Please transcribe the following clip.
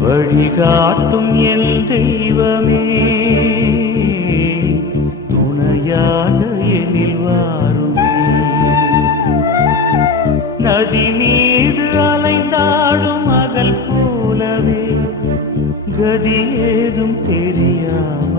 வழிகாட்டும் என் தெய்வமே, துணையாக எனில் வாருமே. நதி மீது அலைந்தாடும் மகள் போலவே கதி ஏதும் தெரியாம